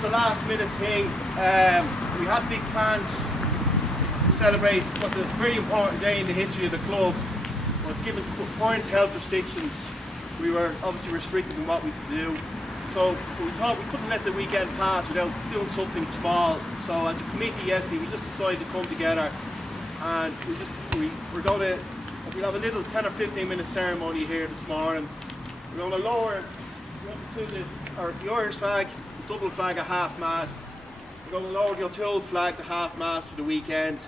was a last minute thing. We had big plans to celebrate what's a very important day in the history of the club, but given current health restrictions, we were obviously restricted in what we could do. So we thought we couldn't let the weekend pass without doing something small. So as a committee yesterday, we just decided to come together, and we'll have a little 10 or 15 minute ceremony here this morning. We're going to lower the Irish flag, the double flag at half mast. We're going to lower the O'Tooles flag to half mast for the weekend.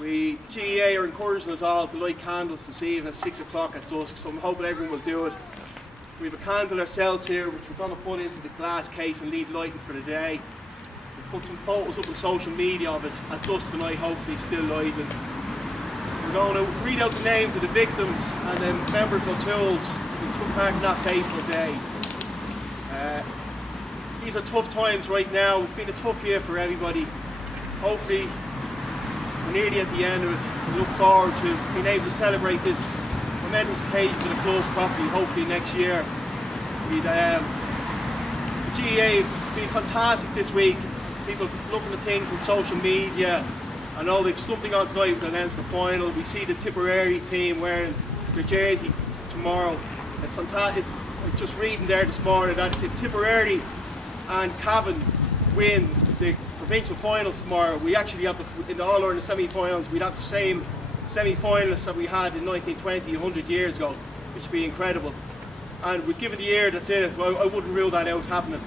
The GAA are encouraging us all to light candles this evening at 6 o'clock at dusk, so I'm hoping everyone will do it. We have a candle ourselves here, which we're going to put into the glass case and leave lighting for the day. We'll put some photos up on social media of it at dusk tonight, hopefully still lighted. We're going to read out the names of the victims and then members of O'Tooles who took part in that fateful day. These are tough times right now. It's been a tough year for everybody. Hopefully, we're nearly at the end of it. We look forward to being able to celebrate this momentous occasion for the club properly, hopefully next year. The GAA have been fantastic this week. People looking at things on social media. I know they've something on tonight with the Leinster final. We see the Tipperary team wearing their jerseys tomorrow. It's fantastic. Just reading there this morning that if Tipperary and Cavan win the provincial finals tomorrow, we actually have in the All-Ireland semi-finals, we'd have the same semi-finalists that we had in 1920, 100 years ago, which would be incredible. And we've given the year that's in it, well, I wouldn't rule that out happening.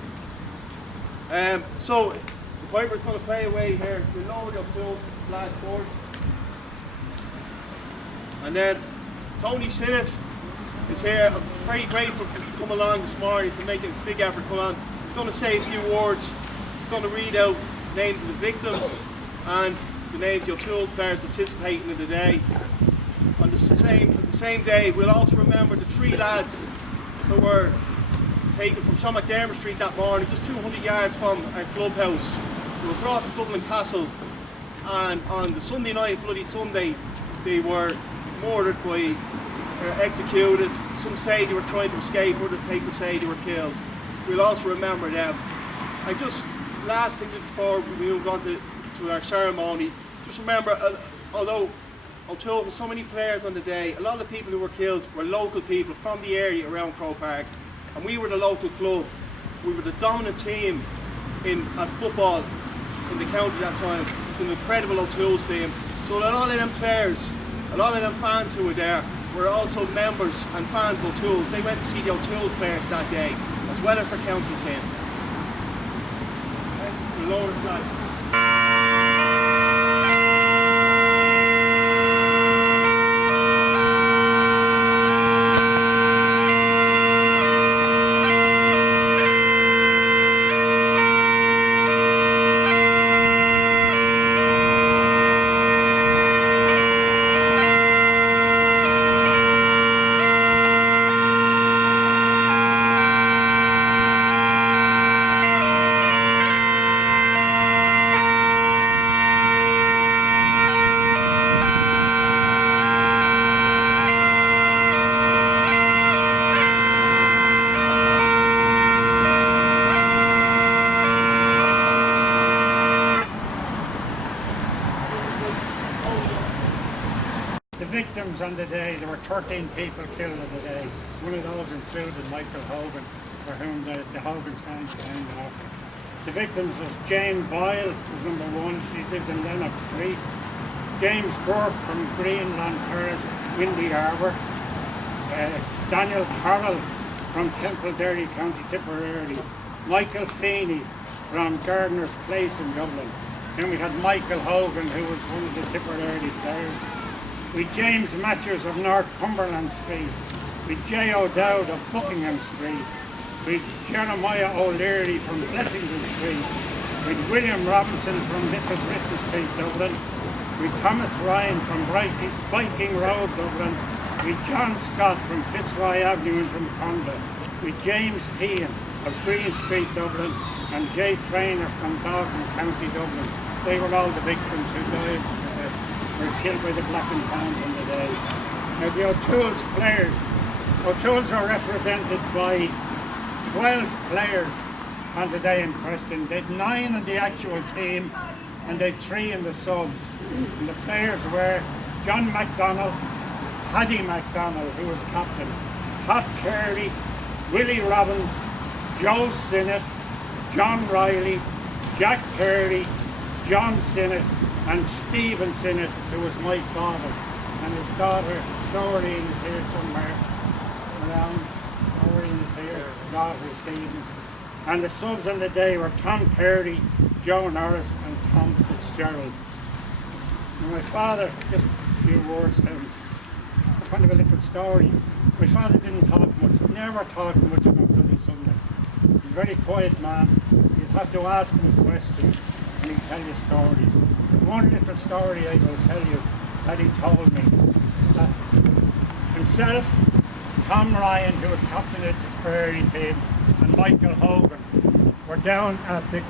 So the Piper's going to play away here. We'll lower the O'Tooles flag first. And then Tony Sinnott is here. I'm very grateful for coming along this morning to make a big effort to come on. He's going to say a few words. He's going to read out names of the victims and the names of the O'Tooles players participating in the day. On the same day, we'll also remember the 3 lads who were taken from Sean McDermott Street that morning, just 200 yards from our clubhouse. They were brought to Dublin Castle, and on the Sunday night, Bloody Sunday, they were murdered by, executed. Some say they were trying to escape, other people say they were killed. We'll also remember them. And just last thing before we move on to our ceremony, just remember, although O'Tooles has so many players on the day, a lot of the people who were killed were local people from the area around Croke Park, and we were the local club. We were the dominant team at football in the county at that time. It's an incredible O'Tooles team. So a lot of them players, a lot of them fans who were there were also members and fans of O'Tooles. They went to see the O'Tooles players that day, as well as their county team. The lower flag. The victims on the day, there were 13 people killed on the day. One of those included Michael Hogan, for whom the Hogan sign is named after. The victims was Jane Boyle, was number 1. She lived in Lennox Street. James Burke from Greenland Terrace, Windy Harbour. Daniel Carroll from Templederry, County Tipperary. Michael Feeney from Gardiner's Place in Dublin. Then we had Michael Hogan, who was one of the Tipperary players. With James Matthews of North Cumberland Street, with J. O'Dowd of Buckingham Street, with Jeremiah O'Leary from Blessington Street, with William Robinson from Little Britain Street, Dublin, with Thomas Ryan from Viking Road, Dublin, with John Scott from Fitzroy Avenue in Drumconda, with James Tehan of Green Street, Dublin, and Jay Traynor from Dalton County, Dublin. They were all the victims who died. Were killed by the Black and Tans on the day. Now the O'Tooles players, O'Tooles are represented by 12 players on the day in question. They'd 9 in the actual team and they'd 3 in the subs. And the players were John MacDonald, Paddy MacDonald, who was captain, Pat Carey, Willie Robbins, Joe Sinnott, John Riley, Jack Carey, John Sinnott, and Stephen Sinnott, who was my father. And his daughter, Doreen, is here somewhere around. Doreen is here, daughter Stephen. And the subs on the day were Tom Carey, Joe Norris, and Tom Fitzgerald. And my father, just a few words down, kind of a little story. My father didn't talk much, never talked much about Bloody Sunday. He's a very quiet man. You'd have to ask him questions and he'd tell you stories. One little story I will tell you that he told me, that himself, Tom Ryan, who was captain of the Tipperary team, and Michael Hogan were down at the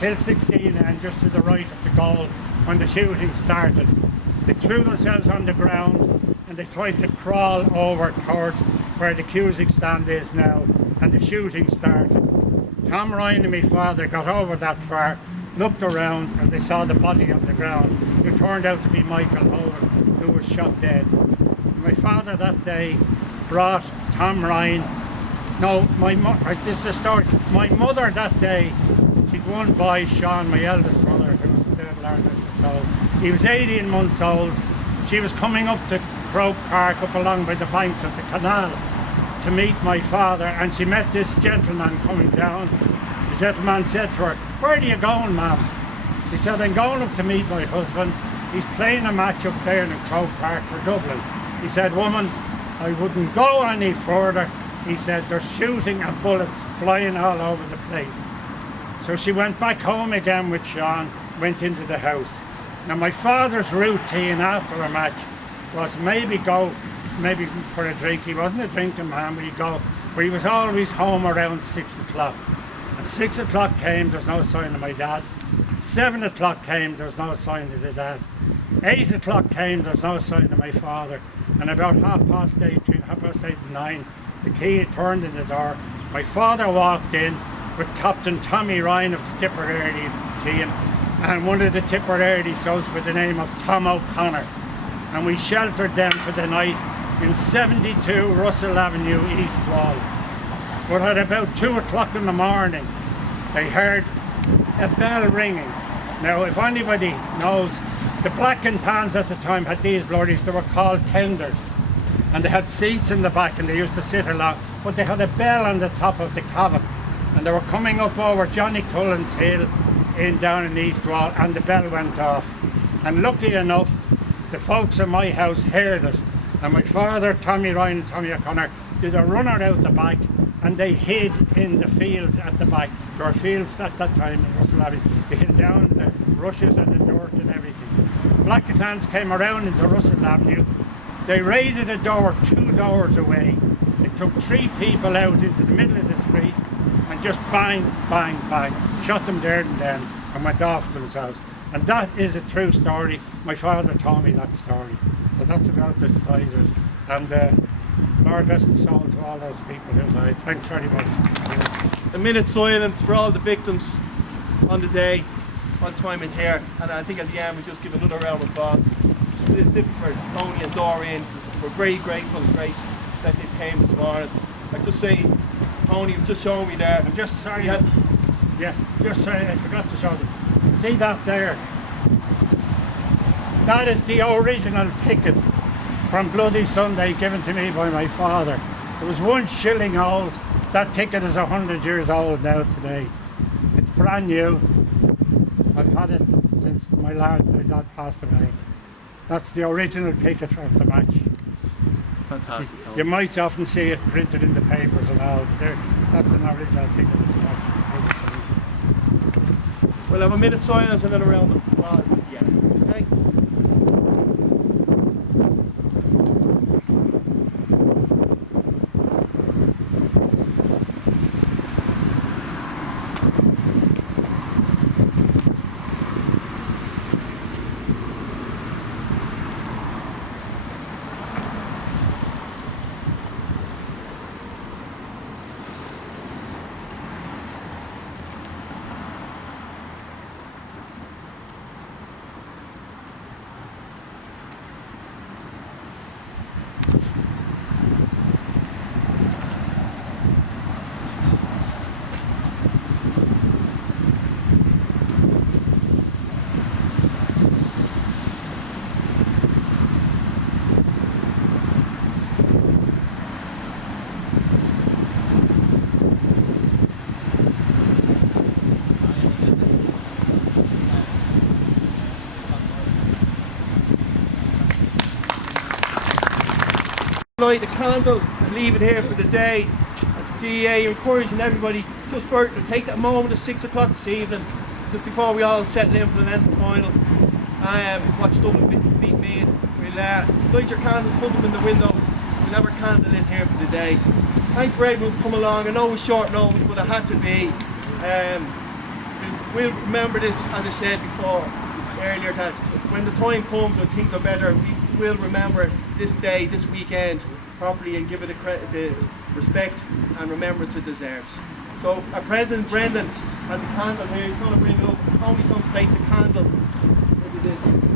Hill 16 and just to the right of the goal when the shooting started. They threw themselves on the ground and they tried to crawl over towards where the Cusick stand is now, and the shooting started. Tom Ryan and my father got over that far, looked around, and they saw the body on the ground. It turned out to be Michael Hogan, who was shot dead. My father that day brought Tom Ryan. No, this is a story. My mother that day, she'd one boy, Sean, my eldest brother, who was the largest soul. He was 18 months old. She was coming up to Croke Park, up along by the banks of the canal, to meet my father, and she met this gentleman coming down. The gentleman said to her, "Where are you going, ma'am?" She said, "I'm going up to meet my husband. He's playing a match up there in Croke Park for Dublin." He said, "Woman, I wouldn't go any further." He said, "There's shooting and bullets flying all over the place." So she went back home again with Sean, went into the house. Now my father's routine after a match was maybe for a drink. He wasn't a drinking man, but he'd go, but he was always home around 6 o'clock. And 6 o'clock came, there's no sign of my dad. 7 o'clock came, there's no sign of the dad. 8 o'clock came, there's no sign of my father. And about between 8:30 and 9, the key had turned in the door. My father walked in with Captain Tommy Ryan of the Tipperary team and one of the Tipperary subs by the name of Tom O'Connor. And we sheltered them for the night in 72 Russell Avenue East Wall. But at about 2 o'clock in the morning, they heard a bell ringing. Now, if anybody knows, the Black and Tans at the time had these lorries, they were called tenders. And they had seats in the back and they used to sit along, but they had a bell on the top of the cabin. And they were coming up over Johnny Cullen's Hill down in the East Wall, and the bell went off. And lucky enough, the folks in my house heard it. And my father, Tommy Ryan and Tommy O'Connor, did a runner out the back and they hid in the fields at the back. There were fields at that time in Russell Avenue. They hid down the rushes and the dirt and everything. Black Cathans came around into Russell Avenue. They raided a door 2 doors away. They took 3 people out into the middle of the street and just bang, bang, bang, shot them there and then and went off themselves. And that is a true story. My father told me that story. So that's about the size of it. And Lord rest the soul to all those people who died. Thanks very much. A minute's silence for all the victims on the day, on time and here. And I think at the end we just give another round of applause. Specifically for Tony and Doreen. We're very grateful and grace that they came this morning. I'd just say, Tony, you've just shown me there. I'm just sorry. I forgot to show them. See that there? That is the original ticket from Bloody Sunday given to me by my father. It was 1 shilling old. That ticket is 100 years old now today. It's brand new. I've had it since my dad passed away. That's the original ticket of the match. Fantastic, Tony. You might often see it printed in the papers and all. That's an original ticket of the match. We'll have a minute's silence and then a round of applause at the end. Okay? Light a candle and leave it here for the day. That's GAA encouraging everybody just to take that moment at 6 o'clock this evening, just before we all settle in for the Leinster final. Watch Dublin beat Meath. We'll light your candles, put them in the window. We'll have our candle in here for the day. Thanks for everyone to come along. I know it was short notice, but it had to be. We'll remember this, as I said before, earlier, that when the time comes when things are better, we will remember this day, this weekend, properly and give it the respect and remembrance it deserves. So our President Brendan has a candle here. He's going to bring it up. Tony's going to place the candle. Look at this.